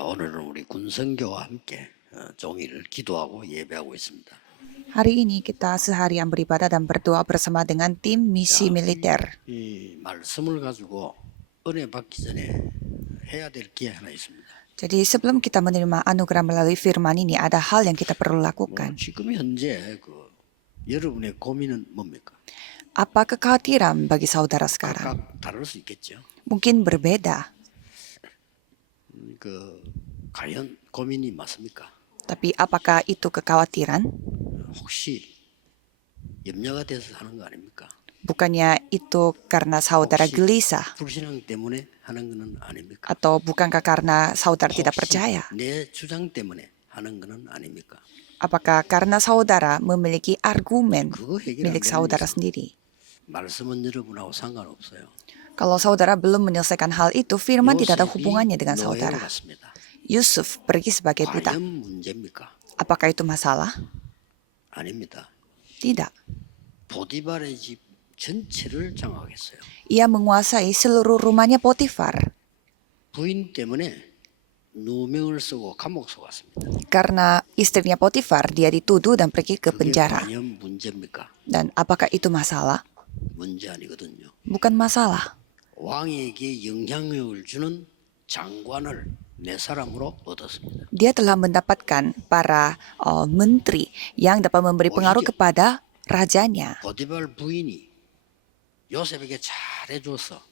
자, 오늘은 우리 군성교와 함께 종일 기도하고 예배하고 있습니다. Hari ini kita seharian beribadah dan berdoa bersama dengan tim misi militer. 이 말씀을 가지고 은혜 받기 전에 해야 될 게 하나 있습니다. Jadi sebelum kita menerima anugerah melalui firman ini, ada hal yang kita perlu lakukan. 지금 현재 여러분의 고민은 뭡니까? Apa kekhawatiran bagi saudara sekarang? 각각 다를 수 있겠죠. Mungkin berbeda, 과연 고민이 맞습니까? tapi apakah itu kekhawatiran? 혹시 염려가 돼서 하는 거 아닙니까? Bukannya itu karena saudara 혹시 gelisah? 불신앙 때문에 하는 거는 아닙니까? Atau bukankah karena saudara tidak 혹시 percaya? 내 주장 때문에 하는 거는 아닙니까? Apakah karena saudara memiliki argumen 그거 해결 안 milik 되는 saudara 것은 sendiri? 말씀은 여러분하고 상관없어요. Kalau saudara belum menyelesaikan hal itu, firman tidak ada 요셉이 hubungannya dengan 노예로 saudara. 갔습니다. Yusuf pergi sebagai budak. 과연 문제입니까? Apakah itu masalah? 아닙니다. Tidak. 보디발의 집 전체를 장악했어요. Ia menguasai seluruh rumahnya Potifar. 부인 때문에 누명을 쓰고 감옥 속았습니다. Karena istrinya Potifar, dia dituduh dan pergi ke 그게 penjara. 과연 문제입니까? Dan apakah itu masalah? 문제 아니거든요. Bukan masalah. 왕에게 영향력을 주는 장관을 내 사람으로 얻었습니다. Dia telah mendapatkan para menteri yang dapat memberi pengaruh kepada rajanya. 보디발 부인이 요셉에게 잘해줘서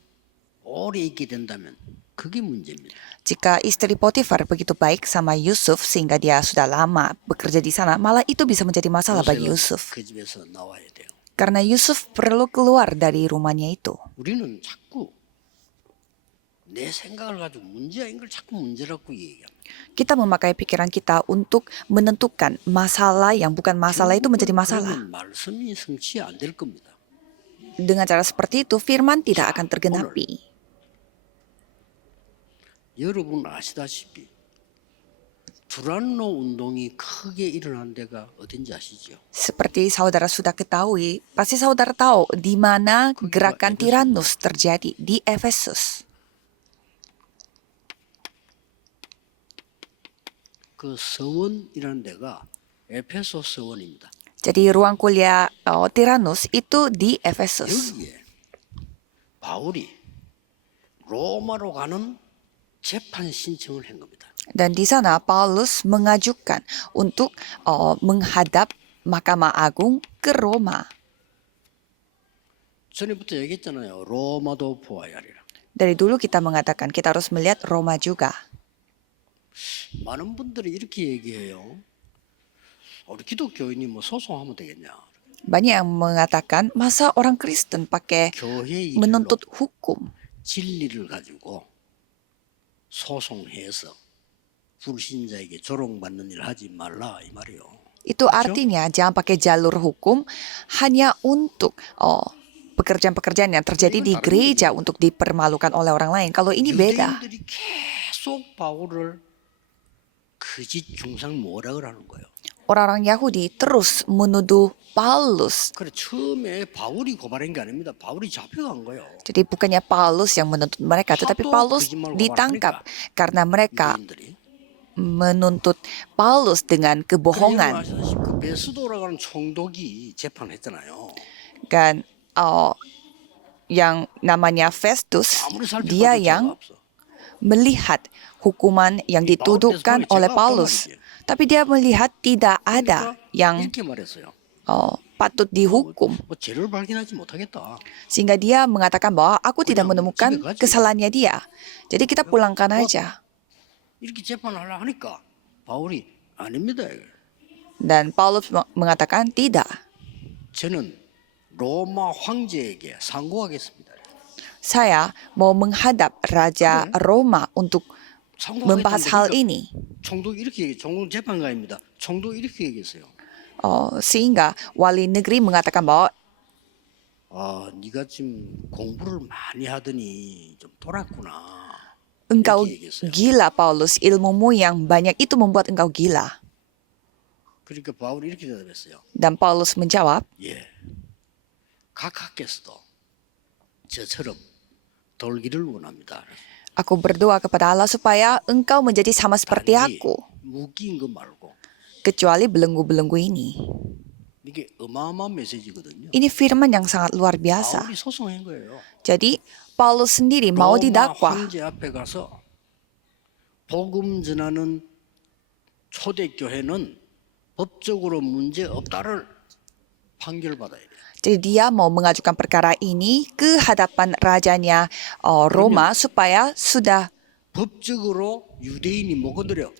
오래 있게 된다면 그게 문제입니다. Jika istri Potifar begitu baik sama Yusuf sehingga dia sudah lama bekerja di sana, malah itu bisa menjadi masalah bagi 요셉은 Yusuf. 그 집에서 나와야 돼요. Karena Yusuf perlu keluar dari rumahnya itu. 우리는 자꾸 내 생각을 가지고 문제인 걸 자꾸 문제라고 얘기합니다. Kita memakai pikiran kita untuk menentukan masalah yang bukan masalah itu menjadi masalah. 그러면 말씀이 성취 안 될 겁니다. Dengan cara seperti itu, firman tidak akan tergenapi. 여러분 아시다시피 두란노 운동이 크게 일어난 데가 어딘지 아시죠? Seperti saudara sudah ketahui, pasti saudara tahu di mana gerakan Tyrannus terjadi, di Efesus. 그 서원이라는 데가 에페소 서원입니다. Jadi ruang kuliah Tyrannus itu di Efesus. 여기에 바울이 로마로 가는 재판 신청을 한 겁니다. Dan di sana Paulus mengajukan untuk menghadap Mahkamah Agung ke Roma. 전에부터 얘기했잖아요. 로마도 보아야 하리라. Dari dulu kita mengatakan kita harus melihat Roma juga. 많은 분들이 이렇게 얘기해요. 우리 기독교인이 뭐 소송하면 되겠냐. Banyak yang mengatakan, masa orang Kristen pakai 교회 일로 menuntut hukum? 진리를 가지고 소송해서 불신자에게 조롱받는 일 하지 말라 이 말이요. Itu artinya jangan pakai jalur hukum hanya untuk pekerjaan-pekerjaan yang terjadi di gereja untuk dipermalukan oleh orang lain. Kalau ini beda. 유대인들이 계속 바울을 거짓 중상 뭐라 그러는 거예요. Orang-orang Yahudi terus menuduh Paulus. 그래 처음에 바울이 고발한 게 아닙니다. 바울이 잡혀간 거예요. Jadi bukannya Paulus yang menuntut mereka, tetapi Paulus ditangkap karena mereka 유대인들이. menuntut Paulus dengan kebohongan. 아시다시피 그 베스도라고 하는 총독이 재판했잖아요. Dan yang namanya Festus, 아무리 살펴봐도 dia 죄가 yang 없어. melihat hukuman yang dituduhkan oleh Paulus. Tapi dia melihat tidak ada yang 이렇게 말했어요. patut dihukum. 뭐 죄를 발견하지 못하겠다. Sehingga dia mengatakan bahwa aku tidak menemukan kesalahannya dia. Jadi kita pulangkan aja. 이렇게 재판을 하려 하니까 바울이 아닙니다. Dan Paulus mengatakan tidak. 저는 로마 황제에게 상고하겠습니다. Saya mau menghadap Raja Roma untuk membahas hal ini. 총독 이렇게 얘기, 총독 재판가입니다. 총독 이렇게 얘기했어요. Sehingga wali negeri mengatakan bahwa 네가 지금 공부를 많이 하더니 좀 돌았구나. engkau 이렇게 얘기했어요. gila Paulus, ilmumu yang banyak itu membuat engkau gila. 그러니까 바울이 이렇게 대답했어요. Dan Paulus menjawab, 예, 각하께서도 저처럼 돌기를 원합니다. Aku berdoa kepada Allah supaya engkau menjadi sama seperti 단지 aku, 묶인 거 말고. kecuali belenggu-belenggu ini. 이게 어마어마한 메시지거든요. Ini firman yang sangat luar biasa. 바울이 소송한 거예요. Jadi Paulus sendiri mau 로마 didakwa. 황제 앞에 가서 복음 전하는 초대교회는 법적으로 문제 없다를 판결받아야 돼요. Jadi dia mau mengajukan perkara ini ke hadapan rajanya Roma supaya sudah 법적으로 유대인이 못 건드려.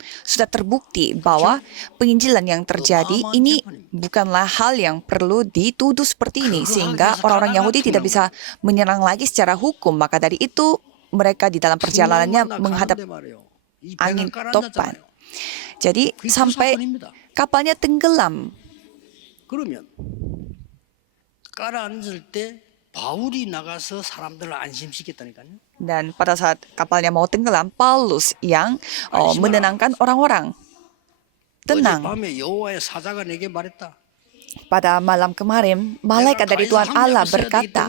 terbukti bahwa penginjilan yang terjadi ini bukanlah hal yang perlu dituduh seperti ini, sehingga orang-orang Yahudi tidak bisa menyerang lagi secara hukum. Maka dari itu mereka di dalam perjalanannya menghadap angin topan. Jadi sampai kapalnya tenggelam. 그러면 가라앉을 때 바울이 나가서 사람들을 안심시켰다니까요. Dan pada saat kapalnya mau tenggelam, Paulus yang menenangkan orang-orang. Tenang. 어젯밤에 여호와의 사자가 내게 말했다. Pada malam kemarin, malaikat dari Tuhan Allah berkata,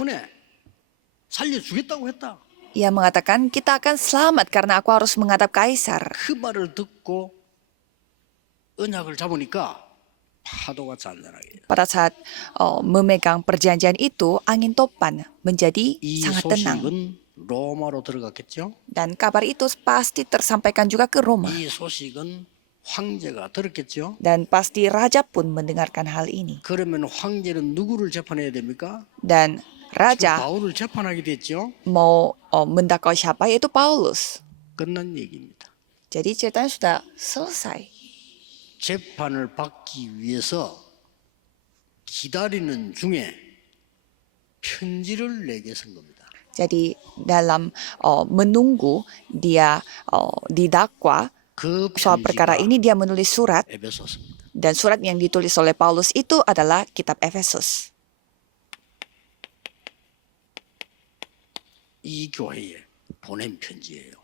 살려주겠다고 했다. ia mengatakan, kita akan selamat karena aku harus menghadap kaisar. 그 말을 듣고 언약을 잡으니까 파도가 잔잔하게. Pada saat memegang perjanjian itu, angin topan menjadi 이 sangat tenang. 소식은 로마로 들어갔겠죠. Dan kabar itu pasti tersampaikan juga ke Roma. 이 소식은 황제가 들었겠죠. Dan pasti raja pun mendengarkan hal ini. 그러면 황제는 누구를 재판해야 됩니까? Dan raja 바울을 재판하게 됐죠. mau mendakwa siapa, yaitu Paulus. 끝난 얘기입니다. Jadi ceritanya sudah selesai. 재판을 받기 위해서 기다리는 중에 편지를 내게 쓴 겁니다. Jadi dalam menunggu dia didakwa 그 soal perkara 편지가 ini, dia menulis surat. 에베소서입니다. Dan surat yang ditulis oleh Paulus itu adalah kitab Efesus. 이 교회에 보낸 편지예요.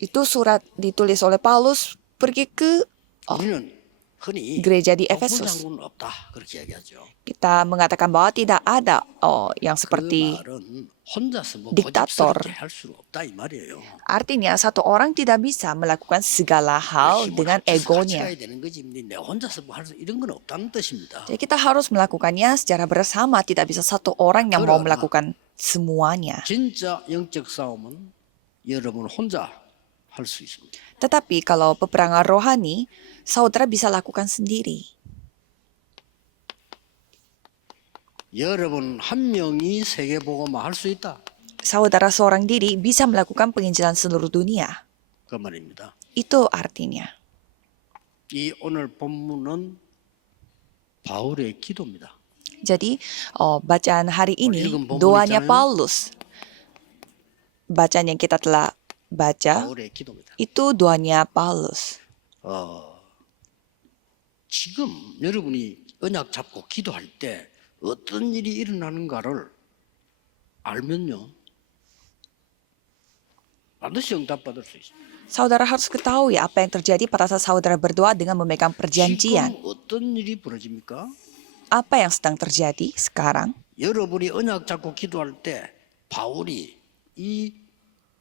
Itu surat ditulis oleh Paulus pergi ke 우리는 흔히 gereja di 법부 Efesus. 장군은 없다 그렇게 얘기하죠. Kita mengatakan bahwa tidak ada yang 그 seperti 말은 혼자서 뭐 diktator. 고집스럽게 할 수는 없다 이 말이에요. Artinya satu orang tidak bisa melakukan segala hal 힘을 dengan 합쳐서 같이 egonya. 가야 되는 거지. 내 혼자서 뭐 할 수 이런 건 없다는 뜻입니다. Jadi kita harus melakukannya secara bersama, tidak bisa satu orang yang mau 그러나 melakukan semuanya. 진짜 영적 싸움은 여러분 혼자 할 수 있습니다. Tetapi kalau peperangan rohani, saudara bisa lakukan sendiri. 여러분 한 명이 세계 복음화 할 수 있다. Saudara seorang diri bisa melakukan penginjilan seluruh dunia. 그 말입니다. Itu artinya. 이 오늘 본문은 바울의 기도입니다. Jadi bacaan hari ini 읽은 본문 doanya 있잖아요. Paulus. Bacaan yang kita telah baca 바울의 기도입니다. itu doanya Paulus. 지금 여러분이 언약 잡고 기도할 때 어떤 일이 일어나는가를 알면요. 반드시 응답받을 수 있습니다. Saudara harus ketahui apa yang terjadi pada saat saudara berdoa dengan memegang perjanjian. 지금 어떤 일이 벌어집니까? Apa yang sedang terjadi sekarang? 여러분이 언약 잡고 기도할 때 바울이 이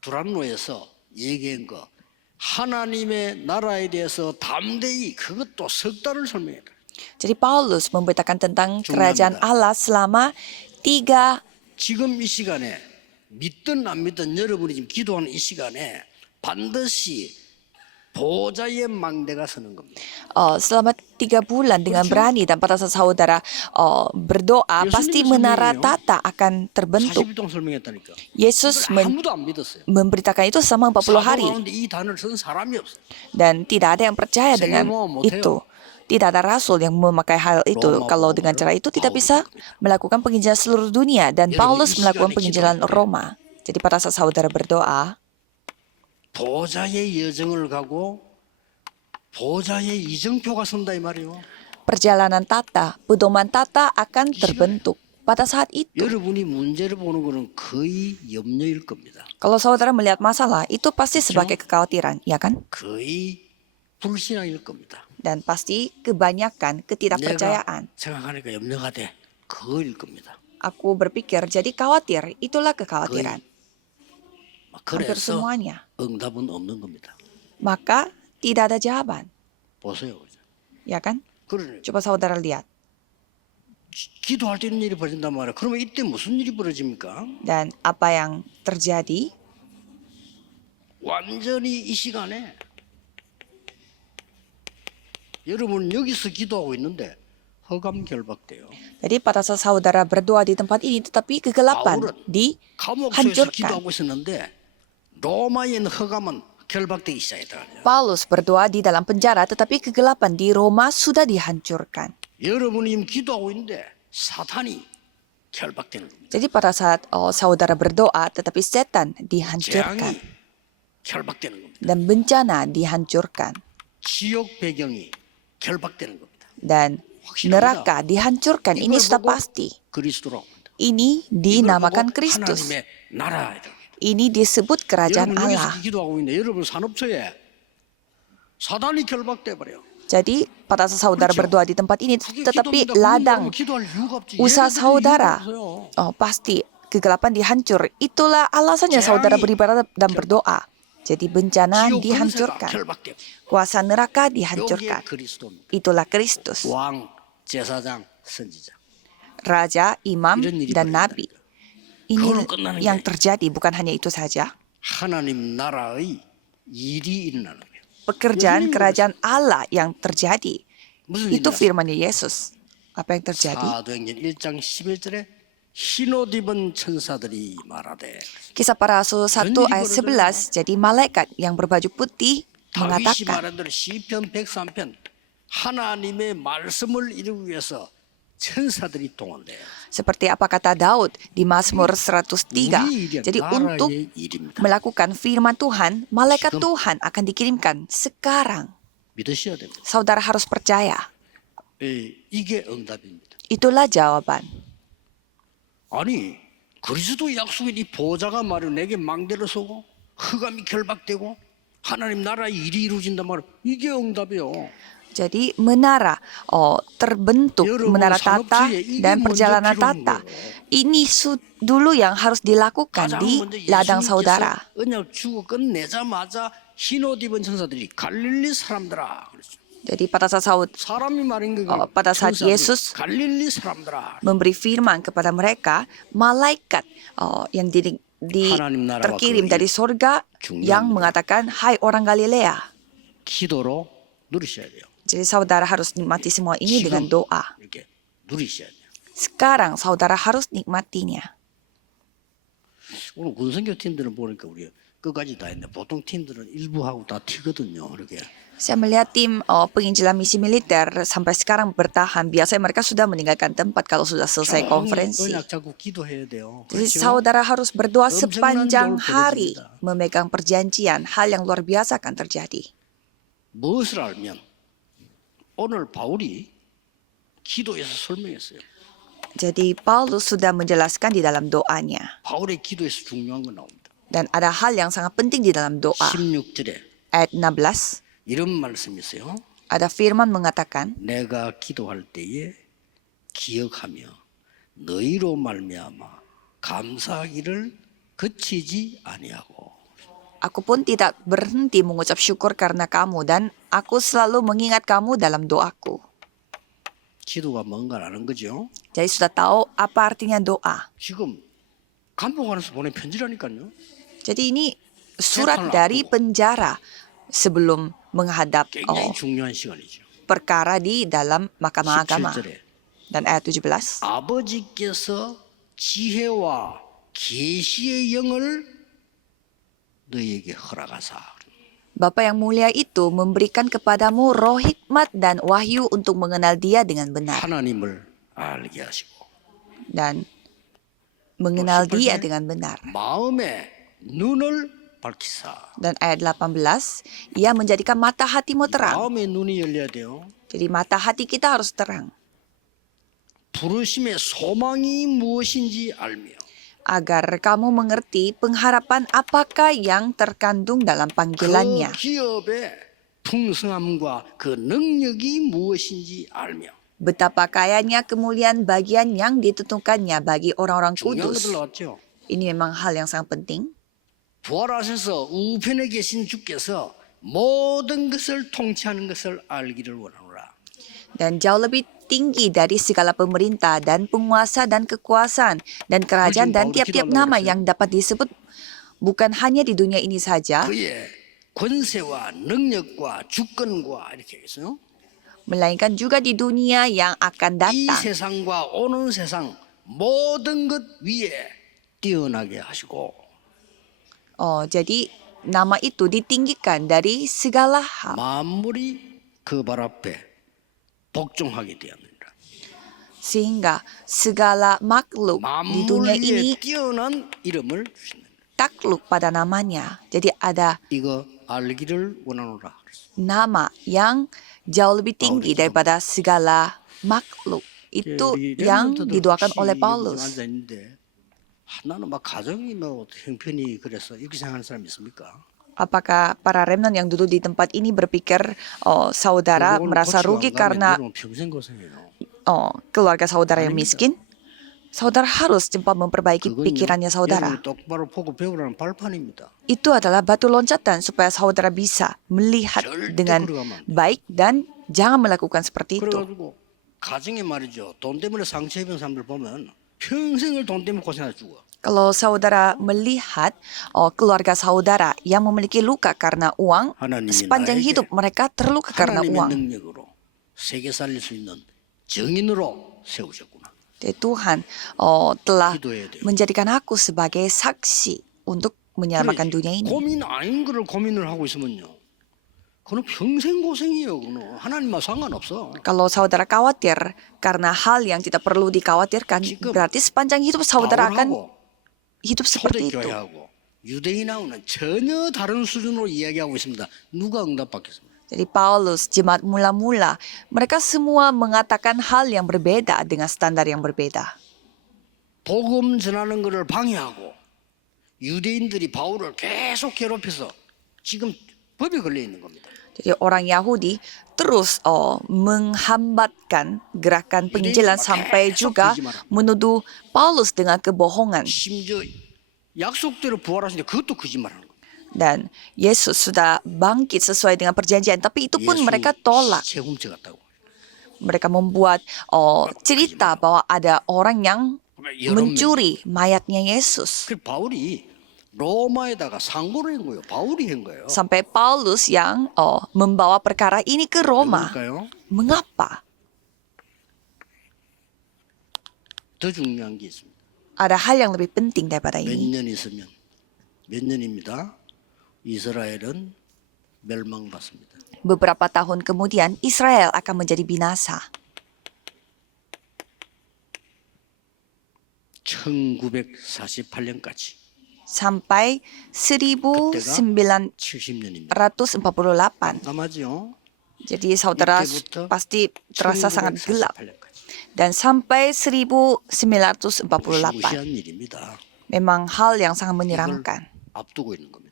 두란노에서 얘기한 거 하나님의 나라에 대해서 담대히 그것도 석 달을 설명해요. Jadi Paulus memberitakan tentang kerajaan Allah selama 3 지금 이 시간에 믿든 안 믿든 여러분이 지금 기도하는 이 시간에 반드시 보좌의 망대가 서는 겁니다. selama 3 bulan dengan berani, dan pada saat saudara berdoa pasti menara tata akan terbentuk. 40일 동안 설명했다니까. Yesus 아무도 안 믿었어요. memberitakan itu selama 40 hari. 가운데 이 단어를 쓴 사람이 없어요. Dan tidak ada yang percaya dengan itu. Tidak ada rasul yang memakai hal itu. Kalau dengan cara itu tidak bisa melakukan penginjilan seluruh dunia. Dan Paulus melakukan penginjilan Roma. Jadi pada saat saudara berdoa, 보좌의 여정을 가고 보좌의 이정표가 선다 이 말이에요. perjalanan tata, pedoman tata akan terbentuk. Pada saat itu, 여러분이 문제를 보는 것은 거의 염려일 겁니다. kalau saudara melihat masalah, itu pasti sebagai kekhawatiran, ya kan? 거의 불신앙일 겁니다. Dan pasti kebanyakan ketidakpercayaan. 내가 생각하니까 염려가 돼. 그거일 겁니다. Aku berpikir, jadi khawatir, itulah kekhawatiran. hampir 그래서 semuanya. 응답은 없는 겁니다. Maka tidak ada jawaban, 보세요. ya kan? 그러니 Coba saudara lihat. 기도할 때 이런 일이 벌어진단 말이야. 그러면 이때 무슨 일이 벌어집니까? Dan apa yang terjadi? 완전히 이 시간에 여러분 여기서 기도하고 있는데 허감 결박돼요. Jadi pada saat saudara berdoa di tempat ini, tetapi kegelapan 감옥 속에서 dihancurkan. 기도하고 있었는데 로마에 있는 허감은 결박되기 시작했다. Paulus berdoa di dalam penjara, tetapi kegelapan di Roma sudah dihancurkan. 여러분이 지금 기도하고 있는데 사탄이 결박되는 겁니다. Jadi pada saat saudara berdoa, tetapi setan dihancurkan 재앙이 결박되는 겁니다. dan bencana dihancurkan 지옥 배경이 결박되는 겁니다. dan neraka dihancurkan. Ini sudah pasti. 그리스도라고 합니다. Ini dinamakan Kristus. 하나님의 나라. Ini disebut kerajaan 여러분 Allah. 여기서 기도하고 있는데 여러분 산업처에 사단이 결박돼 버려. Jadi pada saat saudara berdoa di tempat ini, tetapi 기도합니다. ladang 기도할 이유가 없지. usaha 얘네들은 saudara, 이유가 없어요. pasti kegelapan dihancur. Itulah alasannya saudara beribadah dan berdoa. Jadi bencana 지옥 권세가 dihancurkan, 결박되고 kuasa neraka 여기에 dihancurkan. 그리스도입니다. Itulah Kristus, 왕, 제사장, 선지자. raja, imam, 이런 일이 dan nabi. Ini 그걸로 끝나는 yang 게 terjadi, bukan hanya itu saja. 하나님 나라의 일이 일어나는 거예요. Pekerjaan kerajaan Allah yang terjadi. 무슨 Itu 일이냐? firman Yesus. Apa yang terjadi? 사도행전 1장 11절에 흰옷 입은 천사들이 말하되 Kisah para Rasul 1 ayat 11, jadi malaikat yang berbaju putih 다윗이 mengatakan, 말한 대로 시편 103편 하나님의 말씀을 이루기 위해서 천사들이 동원돼요. seperti apa kata Daud di Mazmur 103. 우리 일이 Jadi untuk 나라의 일입니다. melakukan firman Tuhan, malaikat Tuhan akan dikirimkan sekarang. 믿으셔야 됩니다. Saudara harus percaya. 이게 응답입니다. Itulah jawaban. 아니 그리스도 약속인 이 보좌가 말이야 내게 망대를 서고 흑암이 결박되고 하나님 나라의 일이 이루어진단 말이야. 이게 응답이요. Jadi menara terbentuk, menara tata dan perjalanan tata. Ini dulu yang harus dilakukan di ladang saudara. 언약 주고 끝내자마자 흰옷 입은 천사들이 갈릴리 사람들아. 그랬죠. Jadi pada saat 사람이 말인 거예요. pada saat Yesus 갈릴리 사람들아. memberi firman kepada mereka, malaikat yang terkirim dari sorga yang mengatakan, hai orang Galilea. 기도로 누리셔야 돼요. Jadi saudara harus nikmati semua ini dengan doa. 이렇게 누리셔야 돼요. Sekarang saudara harus nikmatinya. 오늘 군선교 팀들은 보니까 우리 끝까지 다 했는데 보통 팀들은 일부 하고 다 튀거든요. 이렇게. Saya melihat tim penginjilan misi militer sampai sekarang bertahan. Biasanya mereka sudah meninggalkan tempat kalau sudah selesai konferensi. 언약 잡고 기도해야 돼요. Jadi 그렇죠? saudara harus berdoa 엄청난 sepanjang 걸 hari, 보여줍니다. memegang perjanjian. Hal yang luar biasa akan terjadi. 무엇을 알면 오늘 바울이 기도에서 설명했어요. Jadi Paulus sudah menjelaskan di dalam doanya. 바울의 기도에서 중요한 거 나옵니다. Dan ada hal yang sangat penting di dalam doa. 16절에 Ayat 16, 이런 말씀이 있어요. ada firman mengatakan, 내가 기도할 때에 기억하며 너희로 말미암아 감사하기를 그치지 아니하고. aku pun tidak berhenti mengucap syukur karena kamu dan aku selalu mengingat kamu dalam doaku. 기도가 뭔가 아는 거죠. Jadi sudah tahu apa artinya doa. 지금 감옥 안에서 보낸 편지라니까요. Jadi ini surat dari penjara sebelum menghadap 굉장히 중요한 시간이죠. perkara di dalam mahkamah agama. 17절에 Dan ayat 17, 아버지께서 지혜와 계시의 영을 너희에게 허락하사. Bapa yang mulia itu memberikan kepadamu roh hikmat dan wahyu untuk mengenal Dia dengan benar. 하나님을 알게 하시고 Dan mengenal Dia dengan benar. 마음의 눈을 밝히사. Dan ayat 18, Ia menjadikan mata hatimu terang. 마음의 눈이 열려야 돼요. Jadi mata hati kita harus terang. 부르심의 소망이 무엇인지 알며 Agar kamu mengerti pengharapan apakah yang terkandung dalam 그 panggilannya. 기업의 풍성함과 그 능력이 무엇인지 알며 Betapa kayanya kemuliaan bagian yang ditentukannya bagi orang-orang 중요한 kudus. 것들 나왔죠. Ini memang hal yang sangat penting. 부활하셔서 우편에 계신 주께서 모든 것을 통치하는 것을 알기를 원하노라. Dan jauh lebih tinggi dari segala pemerintah dan penguasa dan kekuasaan dan kerajaan dan tiap-tiap nama yang dapat disebut bukan hanya di dunia ini saja, 그의 권세와 능력과 주권과 이렇게 있어요. melainkan juga di dunia yang akan 이 datang. 세상과 오는 세상 모든 것 위에 뛰어나게 하시고 Jadi nama itu ditinggikan dari segala hal. 만물이 그 발 앞에 복종하게 되었느니라. Sehingga segala makhluk di dunia 만물 ini 위에 뛰어난 이름을 주시는 takluk pada namanya. Jadi ada 이거 알기를 원하노라. nama yang jauh lebih tinggi daripada segala makhluk. Itu yang didoakan oleh Paulus. 앉아 있는데 나는 막 가정이 뭐 형편이 그래서 이렇게 생각하는 사람 있습니까? Apakah para remnant yang duduk di tempat ini berpikir, saudara 그걸 merasa 고치고 rugi 안 가면 karena 여러분 평생 고생해요. keluarga saudara yang 아닙니다. miskin? Saudara harus cepat memperbaiki 그건요, pikirannya saudara. 여러분이 똑바로 보고 배우라는 발판입니다. Itu adalah batu loncatan supaya saudara bisa melihat 절대 dengan 그러가면 안 돼요. baik dan jangan melakukan seperti itu. 그래가지고 가정에 말이죠. 돈 때문에 상처 입은 사람들 보면 평생을 돈 때문에 고생해 죽어. Kalau saudara melihat keluarga saudara yang memiliki luka karena uang, 하나님이 sepanjang 나에게 hidup mereka terluka karena 하나님의 uang. 능력으로 세계 살릴 수 있는 정인으로 세우셨구나. Jadi Tuhan telah 기도해야 돼요. menjadikan aku sebagai saksi untuk menyelamatkan dunia ini. 고민 아닌 거를 고민을 하고 있으면요. 그건 평생 고생이에요. 그건 하나님과 상관없어. Kalau saudara khawatir karena hal yang tidak perlu dikhawatirkan, 지금 berarti sepanjang hidup saudara akan 바울하고 hidup seperti itu. 초대교회하고 유대인하고는 전혀 다른 수준으로 이야기하고 있습니다. 누가 응답받겠습니까? Jadi Paulus, jemaat mula-mula, mereka semua mengatakan hal yang berbeda dengan standar yang berbeda. 복음 전하는 것을 방해하고 유대인들이 바울을 계속 괴롭혀서 지금 법에 걸려 있는 겁니다. Jadi orang Yahudi terus menghambatkan gerakan penginjilan sampai juga menuduh Paulus dengan kebohongan. 심지어 약속대로 부활하시는데 그것도 거짓말하는 거예요. Dan Yesus sudah bangkit sesuai dengan perjanjian, tapi itu pun mereka tolak. 시체 훔쳐 갔다고. Mereka membuat cerita bahwa ada orang yang mencuri mayatnya Yesus. 그 바울이 로마에다가 상고를 한 거예요. 바울이 한 거예요. Sampai Paulus yang membawa perkara ini ke Roma. 그러니까요. Mengapa? 더 중요한 게 있습니다. Ada hal yang lebih penting daripada 몇 ini. 년 있으면 몇 년입니다. 이스라엘은 멸망받습니다. Beberapa tahun kemudian Israel akan menjadi binasa. 1948년까지 Sampai 1948. 70년입니다. Jadi saudara 이때부터 pasti terasa sangat gelap. 1948년까지 Dan sampai 1948. 무시무시한 일입니다. Memang hal yang sangat 이걸 menyeramkan. 앞두고 있는 겁니다.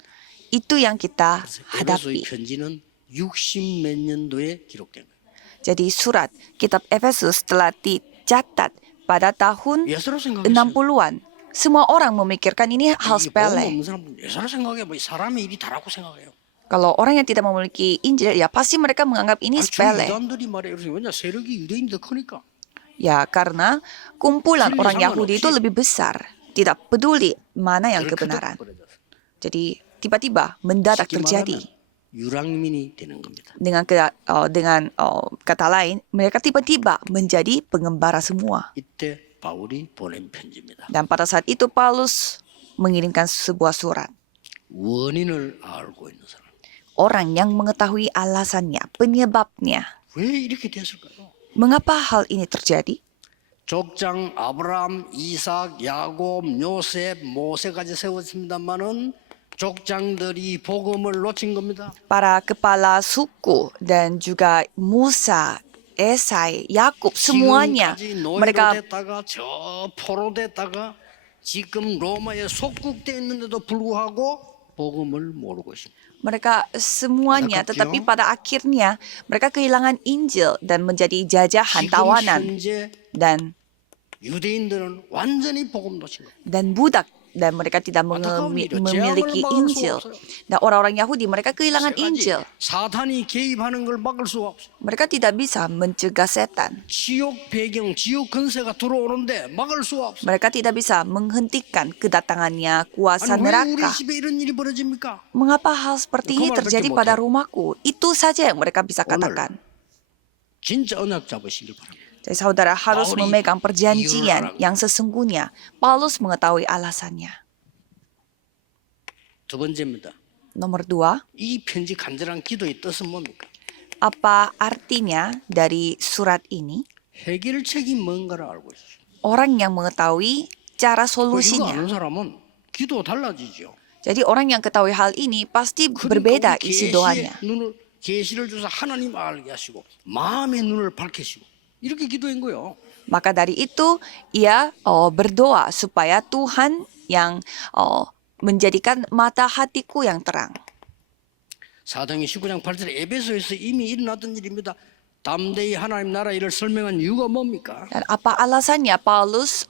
Itu yang kita 에베소의 hadapi. 편지는 60몇 년도에 기록된 거예요. Jadi surat kitab Efesus telah dicatat pada tahun 예사로 생각했어요. 60-an. Semua orang memikirkan ini hal 이게 복음 sepele. 없는 사람은 예사로 생각해 뭐 사람의 일이 다라고 생각해요. Kalau orang yang tidak memiliki Injil, ya pasti mereka menganggap ini sepele. 유대인들이 말해 왜냐 세력이 유대인이 더 크니까. Ya, karena kumpulan Jadi orang sama Yahudi itu sih. lebih besar. Tidak peduli mana yang 그렇게 kebenaran. 돼버려졌어요. Jadi tiba-tiba mendadak 쉽게 terjadi. 말하면 유랑민이 되는 겁니다. Dengan kata lain, mereka tiba-tiba menjadi pengembara semua. 이때 바울이 보낸 편지입니다. Dan pada saat itu Paulus mengirimkan sebuah surat. 원인을 알고 있는 사람. Orang yang mengetahui alasannya, penyebabnya. 왜 이렇게 됐을까요? Mengapa hal ini terjadi? 족장 아브라함, 이삭, 야곱, 요셉, 모세까지 세웠습니다만은 족장들이 복음을 놓친 겁니다. Para kepala suku dan juga Musa, Esai, Yakub, semuanya 지금까지 노예로 mereka 됐다가 저 포로 됐다가 지금 로마에 속국돼 있는데도 불구하고 복음을 모르고 있습니다. mereka semuanya, Ada tetapi kapio. pada akhirnya mereka kehilangan Injil dan menjadi jajahan, 지금 tawanan, 현재 dan 유대인들은 완전히 복음 놓친 거예요. budak dan mereka tidak memiliki Injil. Dan orang-orang Yahudi mereka kehilangan 세 가지 Injil. 사탄이 개입하는 걸 막을 수가 없어. Mereka tidak bisa mencegah setan. 지옥 배경, 지옥 근세가 들어오는데 막을 수가 없어. Mereka tidak bisa menghentikan kedatangannya kuasa 아니 왜 우리 neraka. 집에 이런 일이 벌어집니까? Mengapa hal seperti ini 그말 terjadi 밖에 pada 못해. rumahku? Itu saja yang mereka bisa katakan. 진짜 언약 잡으시길 바랍니다. Jadi saudara harus Pauli memegang perjanjian iurarang. yang sesungguhnya. Paulus mengetahui alasannya. 두 번째입니다. Nomor 2, 이 편지 간절한 기도의 뜻은 뭡니까? apa artinya dari surat ini? 해결책이 뭔가를 알고 있어요. Orang yang mengetahui cara 이거 아는 solusinya. 사람은 기도 달라지죠. Jadi orang yang ketahui hal ini pasti berbeda isi doanya. 눈을 계시를 주사 하나님 알게 하시고 마음의 눈을 밝히시고 이렇게 기도한 거예요. Maka dari itu ia berdoa supaya Tuhan yang menjadikan mata hatiku yang terang. 사도행전 19장 8절에 에베소에서 이미 일어났던 일입니다. 담대히 하나님 나라 일을 설명한 이유가 뭡니까? Dan apa alasannya Paulus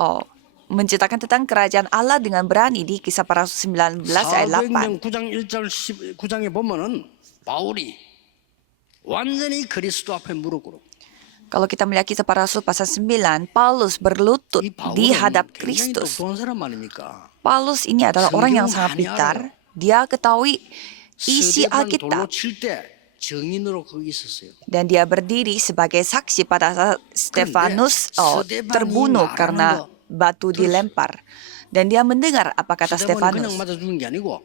menceritakan tentang kerajaan Allah dengan berani di Kisah Para Rasul 19 ayat 8. 사도행전 9장 1절 9장에 보면은 바울이 완전히 그리스도 앞에 무릎 꿇고 Kalau kita melihat Kisah Para Rasul pasal 9, Paulus berlutut 이 di 바울은 hadap 굉장히 Kristus. 똑똑한 사람 아닙니까? Paulus ini adalah orang yang sangat pintar. Dia ketahui isi 스데반 돌로 Alkitab 칠 때 증인으로 거기 있었어요. dan dia berdiri sebagai saksi pada saat Stefanus Stefanus terbunuh 말하는 karena 거 batu dilempar. Dan dia mendengar apa kata 스데반은 그냥 Stefanus. 맞아 죽은 게 아니고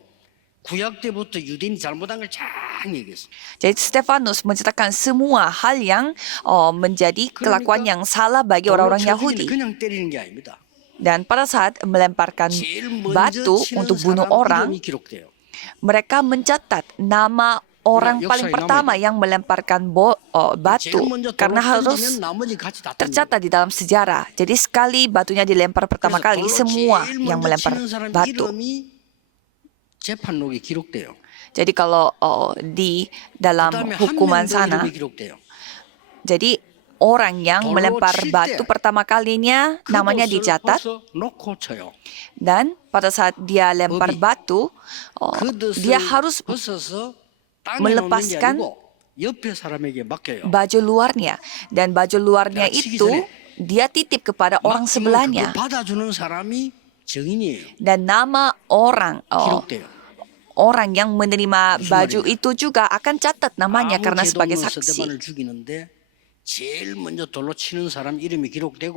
구약 때부터 유대인이 잘못한 걸 쫙 얘기했어. Jadi Stefanus menceritakan semua hal yang menjadi kelakuan yang salah bagi orang-orang Yahudi. 그냥 때리는 게 아닙니다. Dan pada saat melemparkan 제일 먼저 batu 치는 untuk bunuh 사람 orang, 이름이 기록돼요. mereka mencatat nama orang 역사에 paling 남아있죠. pertama yang melemparkan batu 제일 먼저 karena 돌로 harus 던지면 나머지 같이 다 던져요. tercatat di dalam sejarah. Jadi sekali batunya dilempar pertama 그래서 kali, 돌로 semua 제일 yang 먼저 melempar 치는 사람 batu. 이름이 재판록에 기록돼요. Jadi kalau di dalam 그다음에 한 hukuman 명도 sana, 이름이 기록돼요. jadi orang yang 돌로 melempar 칠 batu 때 pertama kalinya namanya 그것을 dicatat. 벗어 놓고 쳐요. Dan pada saat dia lempar 법이 batu, 그 dia 뜻을 harus 벗어서 땅에 놓는 게 melepaskan 아니고 옆에 사람에게 맡겨요. baju luarnya. Dan baju luarnya Ya, 치기 itu 전에 dia titip kepada orang 맡기면 sebelahnya. 그거 받아주는 사람이 증인이에요. Dan nama orang 기록돼요. orang yang menerima 무슨 baju 말이냐? itu juga akan catat namanya 아무 karena 죄도 sebagai 없는 saksi. 스데반을 죽이는데 제일 먼저 돌로 치는 사람 이름이 기록되고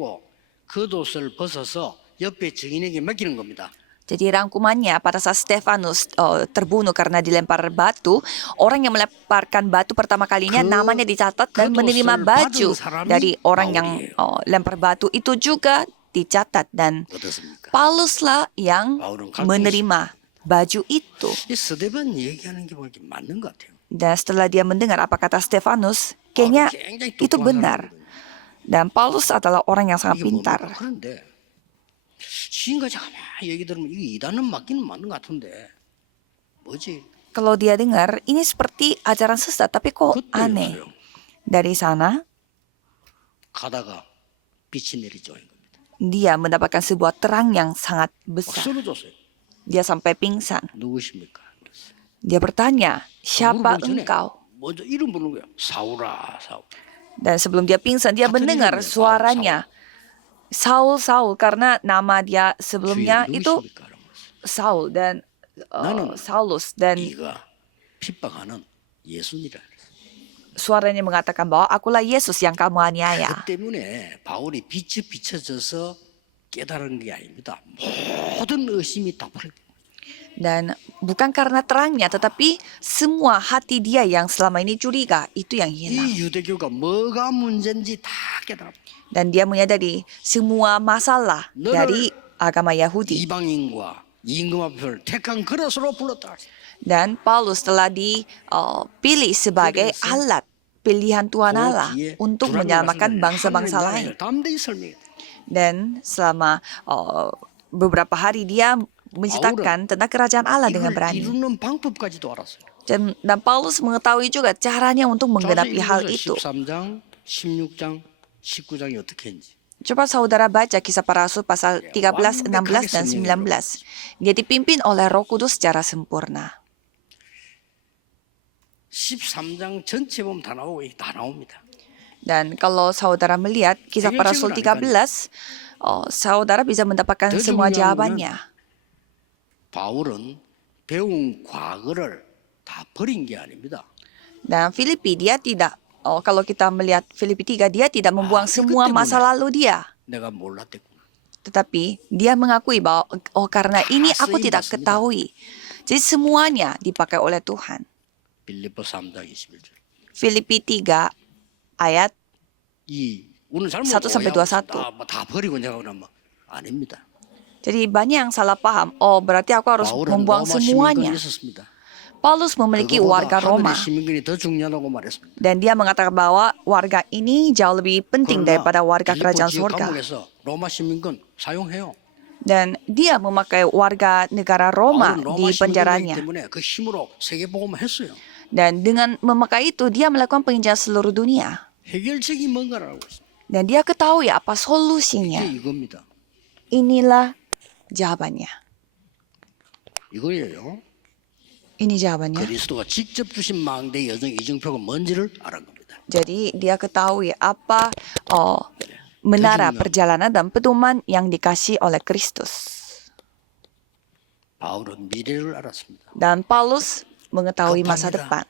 그 돛을 벗어서 옆에 증인에게 맡기는 겁니다. Jadi rangkumannya pada saat Stefanus terbunuh karena dilempar batu, orang yang melemparkan batu pertama kalinya namanya dicatat dan menerima baju dari orang yang lempar batu itu juga dicatat dan 어떻습니까? Pauluslah yang menerima baju itu. 이 스데반 얘기하는 게 보니까 맞는 것 같아요. Dan setelah dia mendengar apa kata Stefanus, kayaknya 굉장히 itu 똑똑한 benar. 사람이거든요. Dan Paulus adalah orang yang sangat 이게 뭡니까? pintar. 그런데 지금까지 가만히 얘기 들으면 이게 이단은 맞기는 맞는 것 같은데 뭐지? Kalau dia dengar, ini seperti ajaran sesat, tapi kok aneh. 그때였어요. Dari sana, 가다가 빛이 내리죠. dia mendapatkan sebuah terang yang sangat 막 besar. 쓰러졌어요. Dia sampai pingsan. 누구십니까? 그랬어요. Dia bertanya, siapa 물어보기 전에 engkau? 먼저 이름 부르는 거야. 사울아, 사울. Dan sebelum dia pingsan, dia Katanya mendengar dia, suaranya. Saul, Saul, karena nama dia sebelumnya 주여 itu 누구십니까? 이러면서. Saul dan 나는 Saulus. Dan 네가 핍박하는 예수니라. suaranya mengatakan bahwa akulah Yesus yang kamu aniaya. 그 때문에 바울이 빛이 비춰져서 깨달은 게 아닙니다. 모든 의심이 다 풀려. Dan bukan karena terangnya, tetapi semua hati dia yang selama ini curiga, itu yang hilang. 이 유대교가 뭐가 문제인지 다 깨달아. Dan dia menyadari semua masalah dari agama Yahudi. 이방인과 임금 앞을 택한 그릇으로 불렀다. Dan Paulus telah dipilih sebagai alat pilihan Tuhan Allah untuk menyelamatkan bangsa-bangsa lain. 담대히 설명해. Dan selama beberapa hari dia menceritakan tentang kerajaan Allah dengan 이걸 berani. 이루는 방법까지도 알았어요. Dan Paulus mengetahui juga caranya untuk menggenapi hal itu. 13장, 16장, 19장이 어떻게 했는지. Coba saudara baca Kisah Para Rasul pasal 13, 16, dan 19. Dia dipimpin oleh Roh Kudus secara sempurna. 13장 전체 보면 다 나옵니다. Dan kalau saudara melihat Kisah Para Rasul 13, saudara bisa mendapatkan 더 semua 중요한 jawabannya. 바울은 배운 과거를 다 버린 게 아닙니다. Dan Filipi dia tidak, kalau kita melihat Filipi 3, dia tidak membuang semua masa lalu dia. 내가 몰랐댔구나. Tetapi dia mengakui bahwa, karena ini aku tidak ketahui. Jadi semuanya dipakai oleh Tuhan. 빌립보 3장 21절. Filipi 3 ayat 오늘 잘못 1 sampai 21. 다 버리고 내가 그러면 아닙니다. Jadi banyak yang salah paham. Berarti aku harus 바울은 membuang 로마 semuanya. 시민권이 있었습니다. Paulus memiliki warga Roma. 하늘의 시민권이 더 중요하다고 말했습니다. Dan dia mengatakan bahwa warga ini jauh lebih penting daripada warga kerajaan 빌립보 지역 surga. 감옥에서 로마 시민권 사용해요. Dan dia memakai warga negara Roma 바울은 di 로마 시민권이기 penjaranya. 때문에 그 힘으로 세계복음을 했어요. Dan dengan memakai itu, dia melakukan penginjilan seluruh dunia. 해결책이 뭔가를 알고 있습니다. Dan dia ketahui apa 이게 solusinya. 이겁니다. Inilah jawabannya. 이거예요. Ini jawabannya. 그리스도가 직접 주신 망대 여정 이정표가 뭔지를 알은 겁니다. Jadi dia ketahui apa menara perjalanan dan pedoman yang dikasih oleh Kristus. 바울은 미래를 알았습니다. Dan Paulus mengetahui masa depan.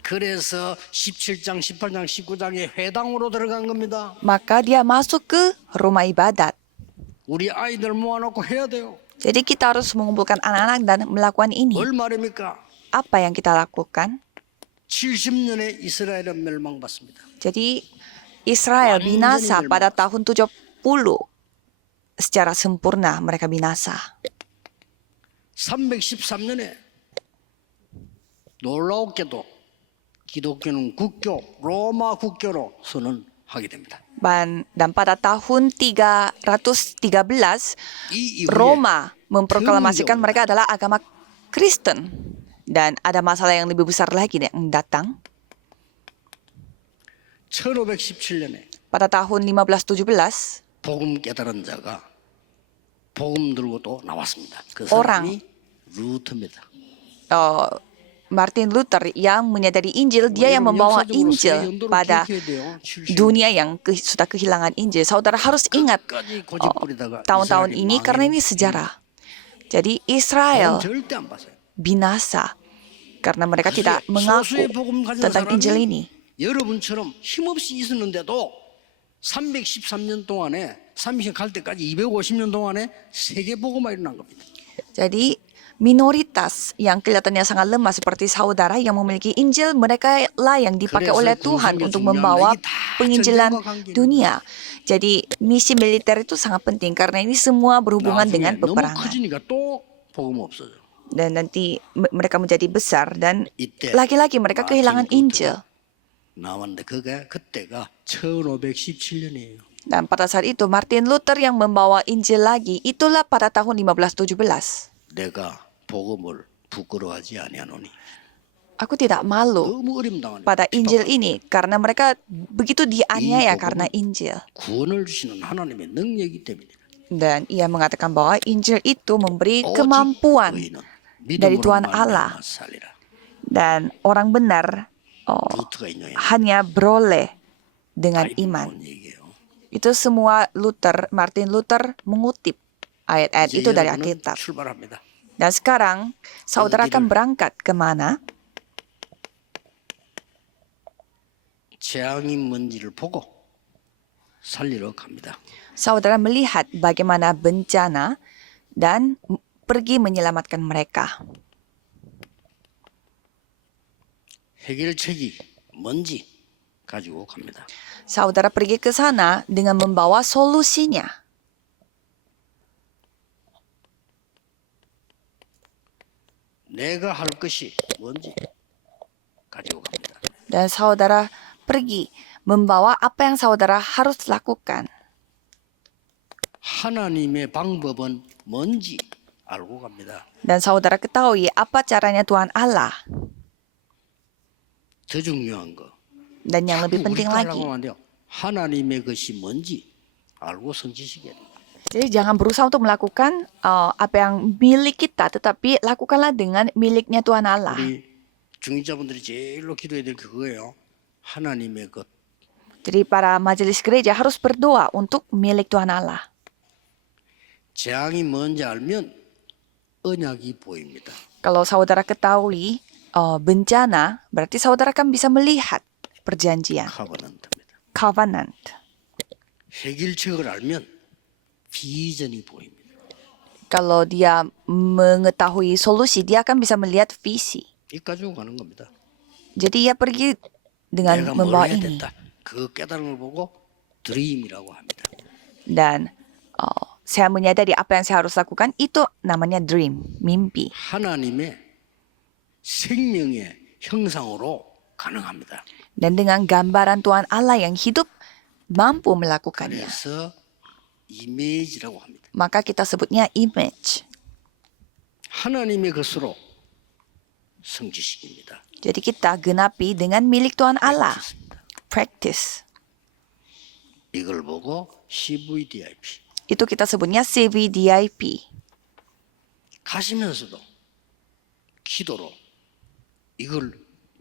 그래서 17장, 18장, 19장에 회당으로 들어간 겁니다. Maka dia masuk ke rumah ibadat. 우리 아이들 모아놓고 해야 돼요. Jadi kita harus mengumpulkan anak-anak dan melakukan ini. 뭘 말입니까? Apa yang kita lakukan? 70년에 이스라엘은 멸망받습니다. Jadi Israel binasa pada tahun 70. Secara sempurna mereka binasa. 313년에 놀라웠게도 기독교는 국교, 로마 국교로 선언하게 됩니다. Dan pada tahun 313, 이 이후에 Roma memproklamasikan mereka adalah agama Kristen. Dan ada masalah yang lebih besar lagi yang datang. 1517년에 Pada tahun 1517, 복음 깨달은 자가 복음 들고 또 나왔습니다. 그 Orang. 사람이 루터입니다. Martin Luther yang menyadari Injil, dia yang membawa Injil pada dunia yang sudah kehilangan Injil. Saudara harus ingat tahun-tahun ini karena ini sejarah. Jadi Israel 절대 안 봤어요. binasa karena mereka tidak mengaku tentang Injil ini. 여러분처럼 힘없이 있었는데도 313년 동안에 30년 갈 때까지 250년 동안에 세계 복음화 일어난 겁니다. Jadi minoritas yang kelihatannya sangat lemah seperti saudara yang memiliki Injil, mereka lah yang dipakai oleh Tuhan untuk membawa penginjilan dunia. Jadi misi militer itu sangat penting karena ini semua berhubungan dengan 너무 peperangan. 커지니까 또 복음 없어져. Dan nanti mereka menjadi besar dan 이때 lagi-lagi mereka kehilangan Injil. 나왔는데 그때가 1517년이에요. Dan pada saat itu Martin Luther yang membawa Injil lagi, itulah pada tahun 1517. 내가 복음을 부끄러워하지 아니하노니. Aku tidak malu 너무 어림당하네. pada Injil ini karena mereka begitu dianiaya karena Injil. 구원을 주시는 하나님의 능력이기 때문에. Dan ia mengatakan bahwa Injil itu memberi kemampuan dari Tuhan Allah. Dan orang benar hanya beroleh dengan iman. Itu semua Martin Luther mengutip ayat-ayat itu dari Alkitab. Dan sekarang saudara akan berangkat kemana? 재앙이 뭔지를 보고 살리러 갑니다. Saudara melihat bagaimana bencana dan pergi menyelamatkan mereka. 해결책이 뭔지 가지고 갑니다. Saudara pergi ke sana dengan membawa solusinya. 내가 할 것이 뭔지 가지고 갑니다. Dan saudara pergi membawa apa yang saudara harus lakukan. 하나님의 방법은 뭔지 알고 갑니다. Dan saudara ketahui apa caranya Tuhan Allah. 더 중요한 거. Dan yang lebih penting lagi, 하나님의 것이 뭔지 알고 성취시켜야 됩니다. Jadi jangan berusaha untuk melakukan apa yang milik kita, tetapi lakukanlah dengan miliknya Tuhan Allah. 우리 중직자분들이 제일로 기도해야 될 게 그거예요. 하나님의 것. Jadi para majelis gereja harus berdoa untuk milik Tuhan Allah. 재앙이 뭔지 알면 언약이 보입니다. Kalau saudara ketahui bencana, berarti saudara kan bisa melihat perjanjian, 카버넌트입니다. covenant. 해결책을 알면 비전이 보입니다. Kalau dia mengetahui solusi, dia akan bisa melihat visi. 이 가지고 가는 겁니다. Jadi ia pergi dengan 내가 뭘 membawa 해야 ini. 된다. 그 깨달음을 보고 드림이라고 합니다. Dan saya menyadari apa yang saya harus lakukan, itu namanya dream, mimpi. 하나님의 생명의 형상으로 가능합니다. Dan dengan gambaran Tuhan Allah yang hidup, mampu melakukannya. 그래서 이미지라고 합니다. Maka kita sebutnya image. 하나님의 것으로 성취시킵니다. Jadi kita genapi dengan milik Tuhan Allah. 그렇습니다. Practice. 이걸 보고 CVDIP Itu kita sebutnya CVDIP. 가시면서도 기도로 이걸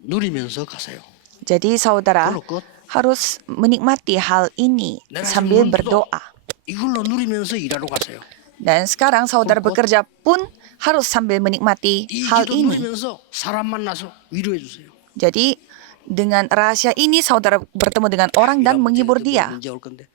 누리면서 가세요. Jadi saudara 그걸로 끝. harus menikmati hal ini 내가 sambil 지금 berdoa. 이걸로 누리면서 일하러 가세요. Dan sekarang saudara 그걸 bekerja pun harus sambil menikmati 이 hal 기도 ini. 누리면서 사람 만나서 위로해 주세요. Jadi dengan rahasia ini saudara bertemu dengan orang dan menghibur dia. 문제 올 건데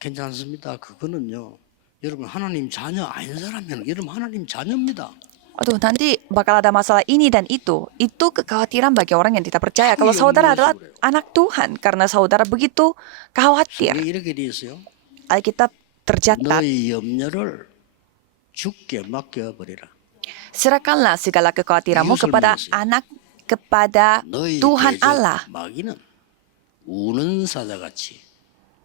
괜찮습니다. 그거는요. 여러분 하나님 자녀 아닌 사람이면 여러분 하나님 자녀입니다. Aduh, nanti bakal ada masalah ini dan itu. Itu kekhawatiran bagi orang yang tidak percaya. Kalau saudara adalah anak Tuhan, karena saudara begitu khawatir. 왜 이렇게 돼 있어요? Alkitab tercatat, 너희 염려를 주께 맡겨버리라. serahkanlah segala kekhawatiranmu kepada anak, kepada 너희 Tuhan 대적 Allah. 마귀는 우는 사자같이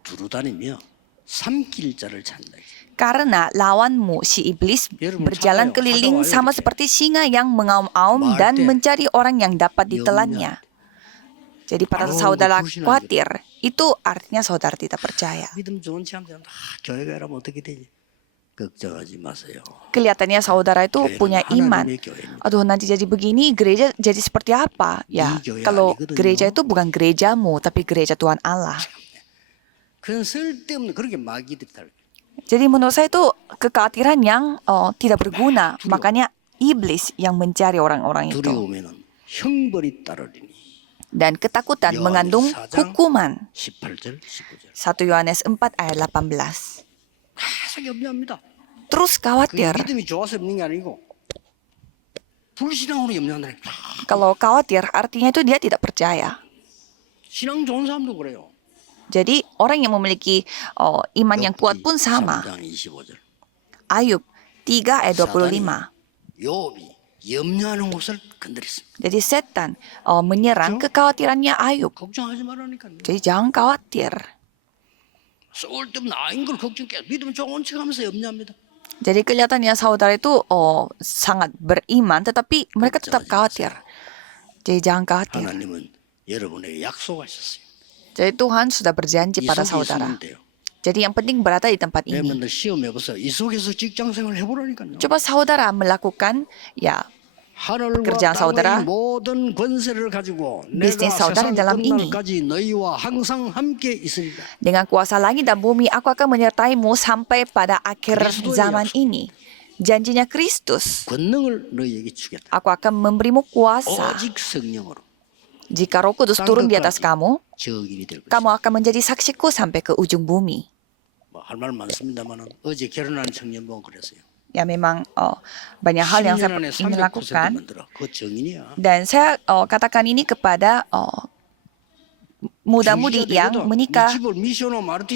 두루다니며 삼킬 자를 찾는다. Karena lawanmu, si iblis, berjalan keliling sama seperti singa yang mengaum-aum dan mencari orang yang dapat ditelannya. Jadi pada saudara khawatir, itu artinya saudara tidak percaya. 믿음 좋은 체험자는 다 교회 가라면 어떻게 되지? 걱정하지 마세요. Kelihatannya saudara itu punya iman. Aduh, nanti jadi begini, gereja jadi seperti apa? Ya, kalau gereja itu bukan gerejamu, tapi gereja Tuhan Allah. 그건 쓸데없는 그렇게 마귀들이 달. Jadi menurut saya itu kekhawatiran yang tidak berguna. Makanya iblis yang mencari orang-orang itu. 두려우면은 형벌이 따르리니. Dan ketakutan mengandung hukuman. 18절, 19절. 1 Yohanes 4 ayat 18. 계속 염려합니다. Terus 그게 khawatir. 믿음이 좋아서 염려는 게 아니고 불신앙으로 염려한다니까. Kalau khawatir artinya itu dia tidak percaya. 신앙 좋은 사람도 그래요. Jadi orang yang memiliki iman yang kuat pun sama. 3장 25절. Ayub 3 ayat 25. 욥이 염려하는 곳을 건드렸습니다. Jadi setan menyerang kekhawatirannya Ayub. 걱정하지 말라니까요. Jadi jangan khawatir. 쓸데없는 아닌 걸 걱정해. 믿으면 좋은 척하면서 염려합니다. Jadi kelihatannya saudara itu sangat beriman, tetapi mereka tetap khawatir. Jadi jangan khawatir. 하나님은 여러분에게 약속하셨어요. Jadi Tuhan sudah berjanji 이 pada 속에 saudara. 있으면 돼요. Jadi yang penting berada di tempat ini. 여러분들 시험해보세요. 이 속에서 직장생활 해보라니까요. Coba saudara melakukan ya 하늘과 pekerjaan saudara, 땅의 모든 권세를 가지고 bisnis 내가 saudara 세상 dalam ini. 끝날까지 너희와 항상 함께 있으리라. Dengan kuasa langit dan bumi, aku akan menyertaimu sampai pada akhir zaman ini. Janjinya Kristus, 권능을 너희에게 주겠다. aku akan memberimu kuasa. 오직 성령으로 Jika Roh Kudus turun di atas kamu, 적인이 될 것이다. kamu akan menjadi saksiku sampai ke ujung bumi. 할 말 많습니다만은 어제 결혼한 청년 보고 그랬어요. Ya memang banyak hal yang 10년 saya 안에 ingin 300% lakukan. 만들어. 그 정인이야. Dan saya katakan ini kepada muda-mudi yang menikah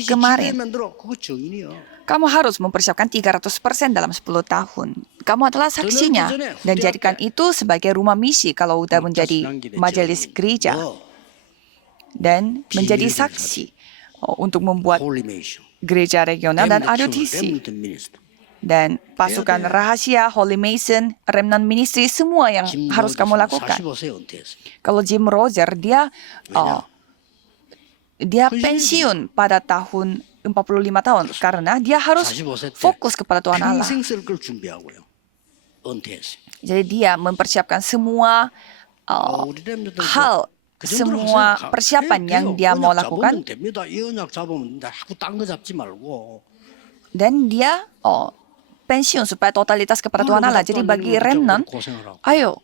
kemarin. 만들어. 그거 정인이야. Kamu harus mempersiapkan 300% dalam 10 tahun. Kamu adalah saksinya. Dan jadikan itu sebagai rumah misi kalau udah menjadi majelis gereja. Dan menjadi saksi untuk membuat 홀리 메이션. gereja regional dan RUTC. Dan pasukan rahasia, Holy Mason, Remnant Ministry, semua yang harus kamu lakukan. 45세 은퇴했어요. Kalau Jim Roger, dia pensiun pada tahun tahun karena dia harus 45세 때 fokus kepada Tuhan Allah. 평생 쓸 걸 준비하고요. 은퇴했어요. Jadi dia mempersiapkan semua 우리들도 hal, 그 정도로 semua 하세요. persiapan yang dia mau 언약 lakukan 잡으면 됩니다. 이 언약 잡으면 된다. 하고 딴 거 잡지 말고. dan dia pensiun supaya totalitas kepada Tuhan Allah. Jadi bagi remnant, ayo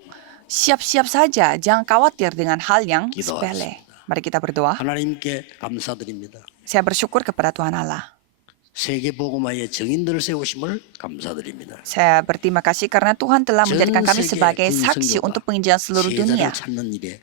siap-siap saja, jangan khawatir dengan hal yang sepele. Mari kita berdoa. 하나님께 감사드립니다. Saya bersyukur kepada Tuhan Allah. 세계 복음화의 증인들을 세우심을 감사드립니다. Saya berterima kasih karena Tuhan telah menjadikan kami 전 세계 sebagai 군 saksi 선교가 untuk penginjilan seluruh dunia. 제자를 찾는 일에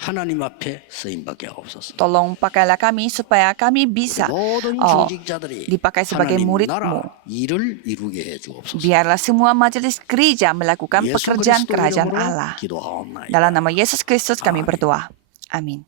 하나님 앞에 쓰임받게 하옵소서. Tolong pakailah kami supaya kami bisa 모든 중직자들이 dipakai sebagai 하나님 murid-Mu. 나라 일을 이루게 해 주옵소서. Biarlah semua majelis gereja melakukan 예수 pekerjaan 그리스도 kerajaan 이름으로 Allah. 기도하옵나이다. Dalam nama Yesus Kristus kami berdoa. Amin.